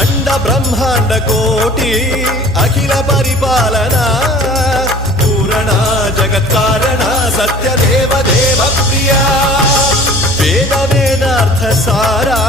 अंड ब्रह्मांड कोटि अखिल परिपालना पूरणा जगत्कारणा सत्यदेव देव प्रिया वेद वेदार्थ सारा